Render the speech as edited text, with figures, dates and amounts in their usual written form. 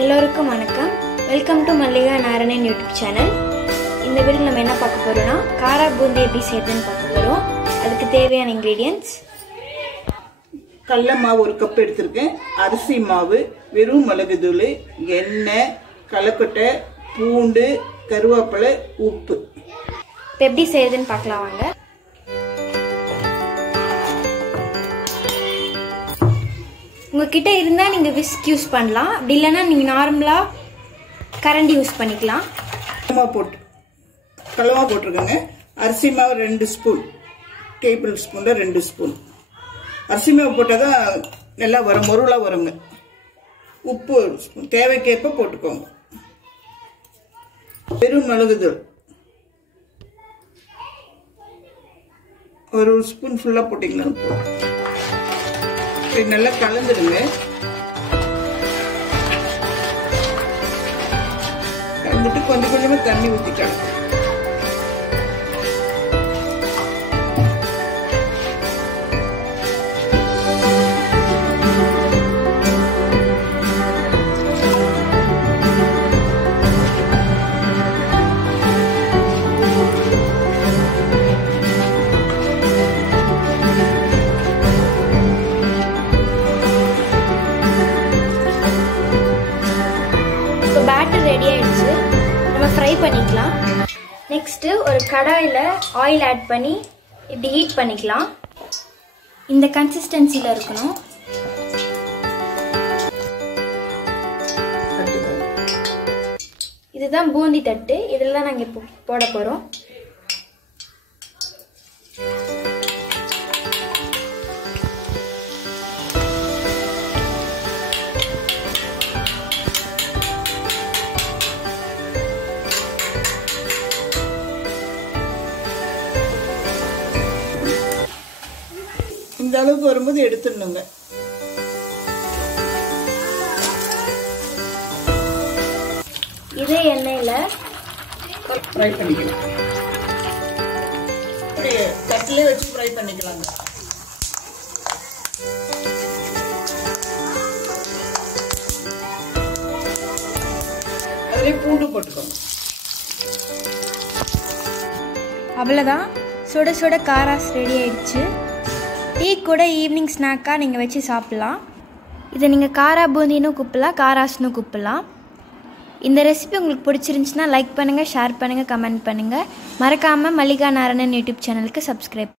எல்லோருக்கும் வணக்கம். Welcome to Mallika Narayanan YouTube channel. இந்த வீடியோ நம்ம என்ன பார்க்க போறோம்னா காரா பூந்தி எப்படி செய்யறதுன்னு பார்க்க போறோம். அதுக்கு தேவையான இன்கிரிடியன்ட்ஸ்: கடலை மாவு 1 கப் எடுத்திருக்கேன், அரிசி மாவு, வெறும் மிளகுத்தூள், எண்ணெய், கலக்கொட்டை, பூண்டு, கருவேப்பிலை, உப்பு. இப்போ எப்படி செய்யறதுன்னு பார்க்கலாம் வாங்க. உங்ககிட்ட இருந்தால் நீங்கள் விஸ்க் யூஸ் பண்ணலாம், அப்படி இல்லைன்னா நீங்கள் நார்மலாக கரண்டி யூஸ் பண்ணிக்கலாம். கடலை மாவு போட்டிருக்கேங்க. அரிசி மாவு 2 ஸ்பூன், டேபிள் ஸ்பூனில் 2 ஸ்பூன் அரிசி மாவு போட்டால் தான் நல்லா வரும், மொருளாக வருங்க. உப்பு 1 ஸ்பூன், தேவைக்கேற்ப போட்டுக்கோங்க. வெறும் மிளகுத்தூள் 1 ஸ்பூன் ஃபுல்லாக போட்டிங்கன்னா நல்லா கலந்துடுங்க. கலந்துட்டு கொஞ்சம் கொஞ்சமாக தண்ணி ஊற்றிக்கலாம். பேட்டர் ரெடி ஆயிடுச்சு, நம்ம ஃப்ரை பண்ணிக்கலாம். நெக்ஸ்ட்டு ஒரு கடாயில் ஆயில் ஆட் பண்ணி இப்படி ஹீட் பண்ணிக்கலாம். இந்த கன்சிஸ்டன்சியில் இருக்கணும். இதுதான் பூந்தி தட்டு, இதெல்லாம் நாங்கள் இப்போ போட போகிறோம். இந்த அளவுக்கு வரும்போது எடுத்துடணுங்க. இதே எண்ணெயில் ஃப்ரை பண்ணிக்கலாம். தட்டிலே வச்சு ஃப்ரை பண்ணிக்கலாங்க. அதிலே பூண்டு போட்டுக்கோங்க. அவ்வளோதான், சுட சுட காராஸ் ரெடி ஆயிடுச்சு. டீ கூட ஈவினிங் ஸ்நாக்காக நீங்கள் வச்சு சாப்பிட்லாம். இதை நீங்கள் காரா பூந்தின்னு கூப்பிடலாம், காராஸ்னு கூப்பிடலாம். இந்த ரெசிபி உங்களுக்கு பிடிச்சிருந்துச்சுன்னா லைக் பண்ணுங்கள், ஷேர் பண்ணுங்கள், கமெண்ட் பண்ணுங்கள். மறக்காமல் மல்லிகா நாராயணன் யூடியூப் சேனலுக்கு சப்ஸ்கிரைப்